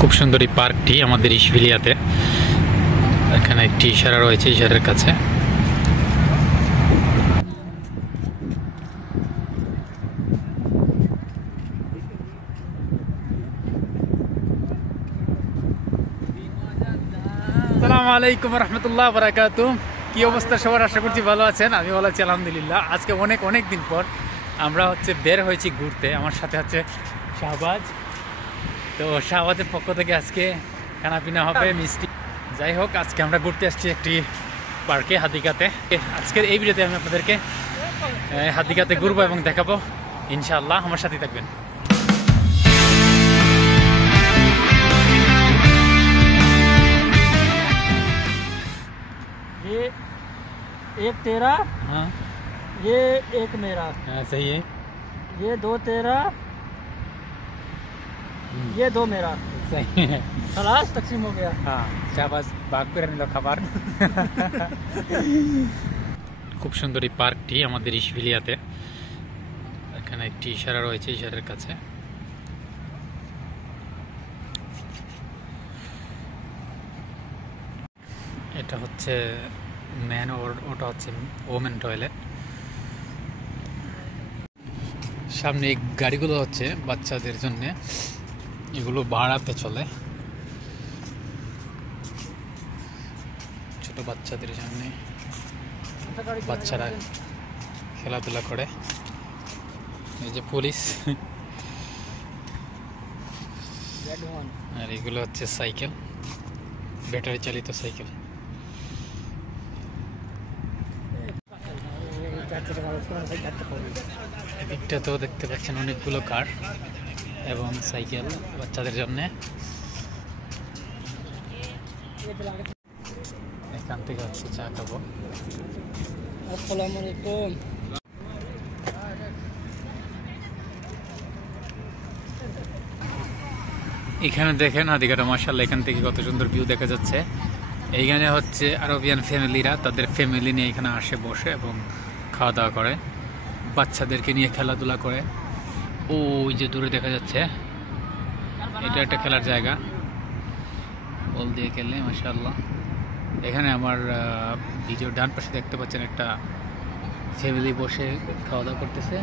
খুব সুন্দর এই পার্কটি আমাদের ইশবিলিয়াতে। এখানে একটি ইশারা রয়েছে, ইশারার কাছে। আসসালামু আলাইকুম রহমতুল্লাহ বারাকাতুহু। কি অবস্থা সবার? আশা করছি ভালো আছেন। আমি ভালো আছি আলহামদুলিল্লাহ। আজকে অনেক দিন পর আমরা বের হয়েছি ঘুরতে। আমার সাথে হচ্ছে শাহবাজ। তো শাহবাজের পক্ষ থেকে আজকে খানাপিনা হবে, মিষ্টি। যাই হোক, আজকে আমরা ঘুরতে আসছি একটি পার্কে, হাদিকাতে। আজকের এই ভিডিওতে আমি আপনাদেরকে হাদিকাতে ঘুরবো এবং দেখাবো ইনশাআল্লাহ। আমার সাথেই থাকবেন। ये एक तेरा, हाँ ये एक मेरा, हाँ, सही है। ये दो तेरा, ये दो मेरा। सही है। खलास तकसीम हो गया। हाँ, শাহবাজ ভাগ করে নিল খাবার। খুব সুন্দর এই পার্কটি আমাদের ইশবিলিয়াতে। এখানে একটি ইশারা রয়েছে, ইশারার কাছে। এটা হচ্ছে ম্যান, ওটা হচ্ছে ওমেন টয়লেট। সামনে এই গাড়িগুলো হচ্ছে বাচ্চাদের জন্য, এগুলো ভাড়াতে চলে, ছোট বাচ্চাদের জন্য। বাচ্চারা খেলাধুলা করে। এই যে পুলিশ, আর এগুলো হচ্ছে সাইকেল, ব্যাটারি চালিত সাইকেল। এদিকটাতেও দেখতে পাচ্ছেন অনেকগুলো কার এবং সাইকেল বাচ্চাদের জন্য। এখান থেকে হচ্ছে চা খাবো। আসসালামু আলাইকুম। এখানে দেখেন হাদিকাটা, মাশাআল্লাহ, এখান থেকে কত সুন্দর ভিউ দেখা যাচ্ছে। এইখানে হচ্ছে আরবিয়ান ফ্যামিলিরা তাদের ফ্যামিলি নিয়ে এখানে আসে, বসে এবং খাওয়া দাওয়া করে, বাচ্চাদেরকে নিয়ে খেলাধুলা করে। ওই যে দূরে দেখা যাচ্ছে, এটা একটা খেলার জায়গা, বল দিয়ে খেলে মাশাআল্লাহ। এখানে আমার ভিডিও ডান পাশে দেখতে পাচ্ছেন একটা फैमिली বসে খাওয়া দাওয়া করতেছে।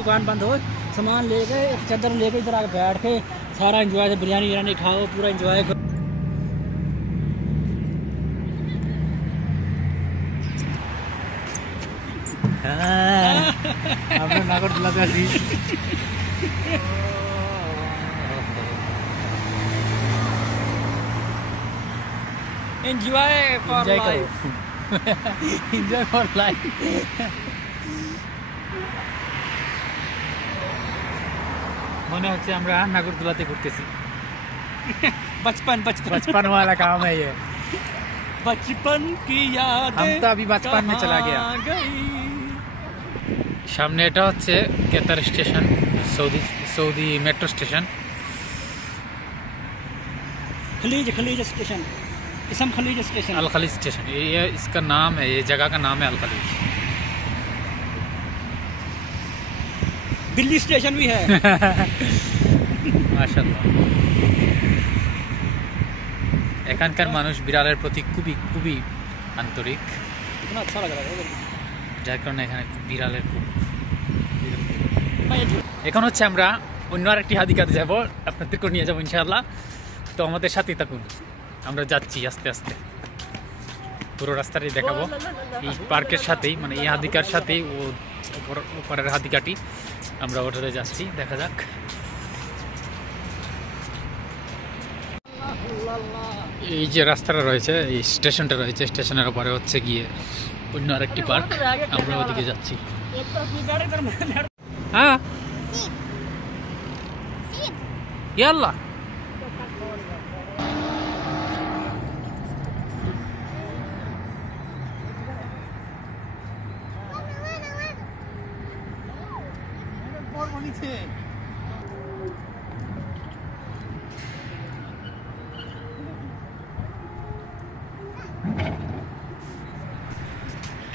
दुकान बंद हो, सामान ले गए, एक चादर ले गए, इधर आके बैठ के सारा एंजॉय से बिरयानी विरयानी खाओ, पूरा एंजॉय करो। আমরা নাগরদোলাতে আছি। Enjoy for life, enjoy for life. মনে হচ্ছে আমরা নাগরদোলাতে ঘুরতেছি। बचपन बचपन बचपन वाला काम है ये। बचपन की यादें हम तो अभी बचपन में चला गया। সামনে এটা হচ্ছে কেতার স্টেশন, সৌদি মেট্রো স্টেশন। खलीज खलीज स्टेशन, इसम खलीज स्टेशन, अल खलीज स्टेशन, ये इसका नाम है, ये जगह का नाम है अल खलीज। दिल्ली स्टेशन भी है। মাশাআল্লাহ। এখানকার মানুষ বিড়ালের প্রতি খুবই আন্তরিক, कितना अच्छा लग रहा है। যার কারণে এখানে বিড়ালের খুব। এখন হচ্ছে আমরা অন্য আরেকটি হাদিকাতে যাব, আপনাদেরকে নিয়ে যাবো ইনশাআল্লাহ। তো আমাদের সাথেই থাকুন, আমরা যাচ্ছি আস্তে আস্তে, পুরো রাস্তাটাই দেখাবো এই পার্কের সাথেই, মানে এই হাদিকার সাথেই। ও উপরের হাদিকাটি, আমরা ওটাতে যাচ্ছি, দেখা যাক। এই যে রাস্তাটা রয়েছে, এই স্টেশনটা রয়েছে, স্টেশনের পরে হচ্ছে গিয়ে অন্য আরেকটি পার্ক, আমরা ওদিকে যাচ্ছি। হ্যাঁ, ইয়াল্লা।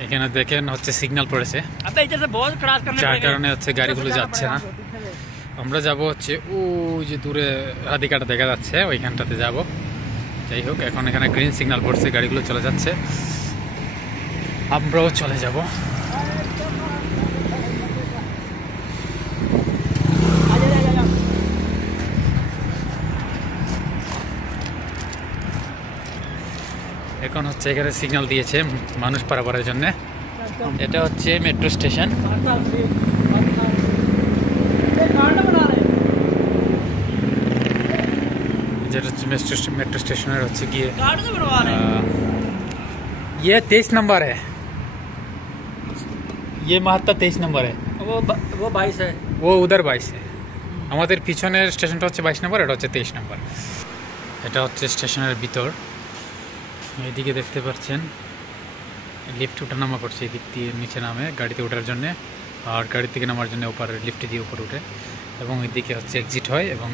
এখানে দেখেন হচ্ছে সিগন্যাল পড়েছে, যার কারণে হচ্ছে গাড়িগুলো যাচ্ছে না। আমরা যাব হচ্ছে ওই যে দূরে হাদিকাটা দেখা যাচ্ছে ওইখানটাতে যাব। যাই হোক, এখন এখানে গ্রিন সিগন্যাল পড়ছে, গাড়িগুলো চলে যাচ্ছে, আমরাও চলে যাব। এখন হচ্ছে এখানে সিগন্যাল দিয়েছে মানুষ পারাপারের জন্য। এটা হচ্ছে মেট্রো স্টেশন। যেটা হচ্ছে मेट्रो स्टेशन হচ্ছে গিয়ে ये 23 नंबर है, ये महत्ता 23 नंबर है, वो 22 है, वो उधर 22 है। আমাদের পিছনের স্টেশনটা হচ্ছে 22 নম্বর, এটা হচ্ছে 23 নম্বর। এটা হচ্ছে স্টেশনের ভিতর। এইদিকে দেখতে পাচ্ছেন লিফট ওঠানামা করছে, এদিক দিয়ে নিচে নামে গাড়িতে ওঠার জন্য, আর গাড়ি থেকে নামার জন্য উপরে লিফটে দিয়ে উপরে উঠে, এবং এদিকে হচ্ছে এক্সিট হয় এবং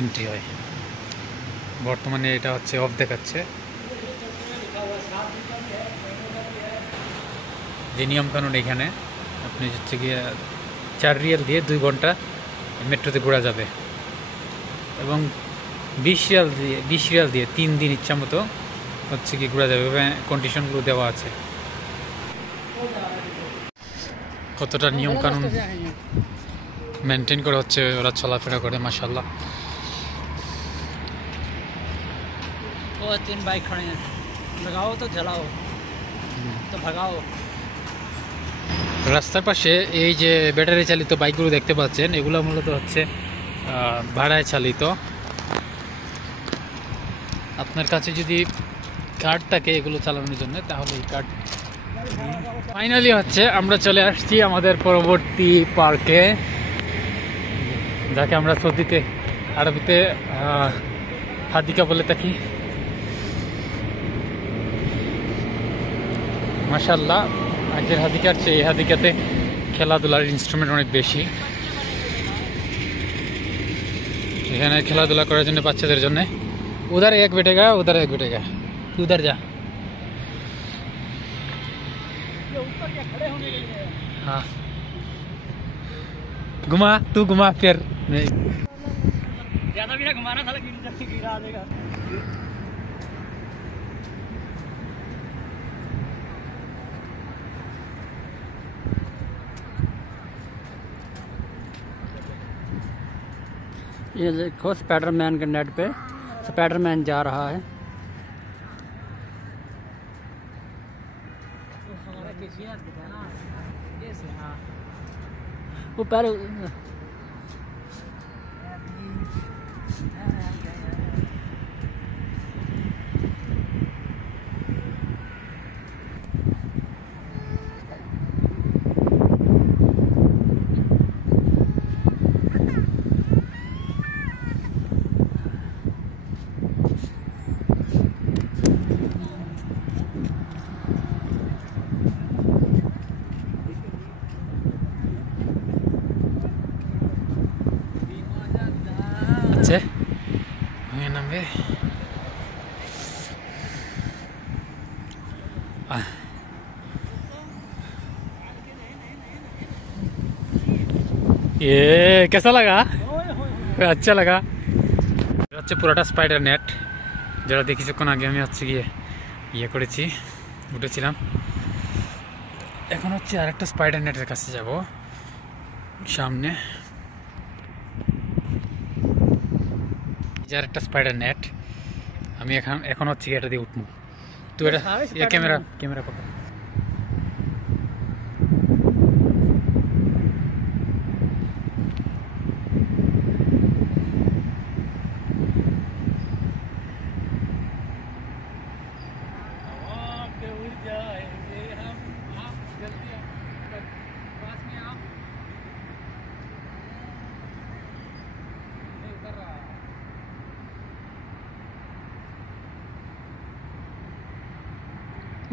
এন্ট্রি হয়। বর্তমানে এটা হচ্ছে অফ দেখাচ্ছে। যে নিয়মকানুন এখানে, আপনি হচ্ছে গিয়ে 4 রিয়াল দিয়ে 2 ঘন্টা মেট্রোতে ঘোরা যাবে, এবং 20 রিয়াল দিয়ে 3 দিন ইচ্ছা মতো হচ্ছে কি ঘোরা যাবে, কন্ডিশনগুলো দেওয়া আছে। কতটা নিয়মকানুন মেনটেন করে হচ্ছে ওরা চলাফেরা করে, মাশাআল্লাহ। वो 3 बाइक खड़े हैं, लगाओ तो चलाओ तो भगाओ। রাস্তার পাশে এই যে ব্যাটারি চালিত বাইকগুলো দেখতে পাচ্ছেন, এগুলো মূলত হচ্ছে ভাড়ায় চালিত। আপনার কাছে যদি কার্ড থাকে এগুলো চালানোর জন্য, তাহলে এই কার্ড। ফাইনালি হচ্ছে আমরা চলে আসছি আমাদের পরবর্তী পার্কে, যাকে আমরা সৌদিতে আরবিতে হাদিকা বলে থাকি। মাশাআল্লাহ, আগের হাদিকার চেয়ে এই হাদিকাতে খেলাধুলার ইনস্ট্রুমেন্ট অনেক বেশি। এখানে খেলাধুলা করার জন্য বাচ্চাদের জন্য। উধার এক বেটেগা, উধার এক বেটেগা, উধার যা। हाँ, घुमा तू, घुमा फिर ज्यादा भी ना घुमाना, साला गिरा देगा। ये देखो स्पाइडरमैन के नेट पे स्पाइडरमैन जा रहा है। वो पहले আছে নামবে। ये कैसा लगा? अच्छा लगा। হচ্ছে পুরোটা স্পাইডার নেট, যেটা দেখি কিছুক্ষণ আগে আমি হচ্ছে গিয়ে ইয়ে করেছি, উঠেছিলাম। এখন হচ্ছে আরেকটা স্পাইডার নেটের কাছে যাব সামনে। যার একটা স্পাইডার নেট, আমি এখন হচ্ছে এটা দিয়ে উঠবো। তো এটা ক্যামেরা পকড়।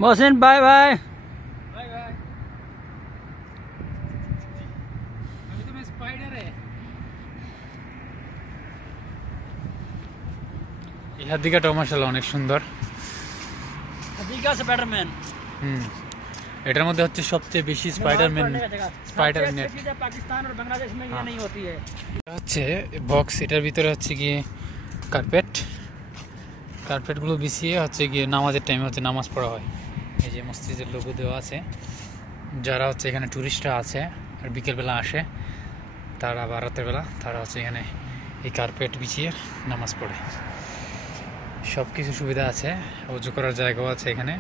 Mohsin bye bye. अभी तो मैं स्पाइडर है। এই হাদিকাটা মাশাআল্লাহ অনেক সুন্দর। হাদিকা স্পাইডারম্যান। এটার মধ্যে হচ্ছে সবচেয়ে বেশি স্পাইডারম্যান স্পাইডার নেট पाकिस्तान और बांग्लादेश में ये हाँ। नहीं होती है। হচ্ছে বক্স, এটার ভিতরে হচ্ছে গিয়ে কার্পেটগুলো বিছিয়ে হচ্ছে গিয়ে নামাজের টাইমে হচ্ছে নামাজ পড়া হয়। এই যে মসজিদের লোগো দেওয়া আছে। যারা হচ্ছে এখানে ট্যুরিস্টরা আছে আর বিকেলবেলা আসে, তারা বা রাতের বেলা তারা হচ্ছে এখানে এই কার্পেট বিছিয়ে নামাজ পড়ে। সব কিছু সুবিধা আছে, উজু করার জায়গাও আছে এখানে,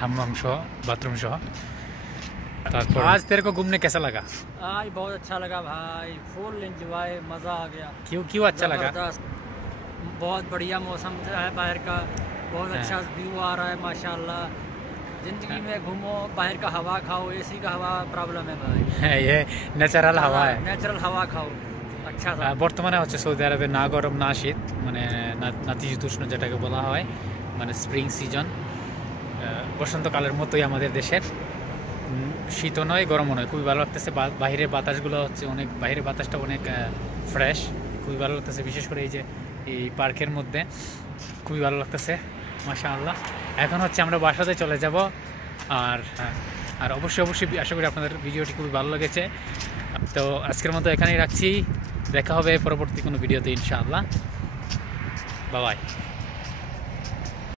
হাম্মাম সহ, বাথরুম সহ। তারপর আজ तेरे को घूमने कैसा लगा? आज बहुत अच्छा लगा भाई, फुल एंजॉय, मज़ा आ गया। क्यों अच्छा लगा? जबरदस्त, बहुत बढ़िया मौसम है बाहर का, बहुत हाँ। अच्छा व्यू आ रहा है माशाल्लाह। जिंदगी में घूमो, बाहर का हवा खाओ, एसी का हवा प्रॉब्लम है भाई, ये ন্যাচারাল হাওয়া। नेचुरल हवा खाओ, अच्छा सा। বর্তমানে হচ্ছে সৌদি আরবে না গরম না শীত, মানে নাতিশীতোষ্ণ যেটাকে বলা হয়, মানে স্প্রিং সিজন, বসন্তকালের মতোই আমাদের দেশের। শীতও নয় গরমও নয়, খুবই ভালো লাগতেছে। বাইরের বাতাসগুলো হচ্ছে অনেক, বাইরের বাতাসটা অনেক ফ্রেশ, খুবই ভালো লাগতেছে। বিশেষ করে এই যে এই পার্কের মধ্যে খুবই ভালো লাগতেছে মাশাআল্লাহ। এখন হচ্ছে আমরা বাসাতে চলে যাব। আর অবশ্যই আশা করি আপনাদের ভিডিওটি খুবই ভালো লেগেছে। তো আজকের মতো এখানেই রাখছি, দেখা হবে পরবর্তী কোনো ভিডিওতে ইনশাআল্লাহ। Bye bye.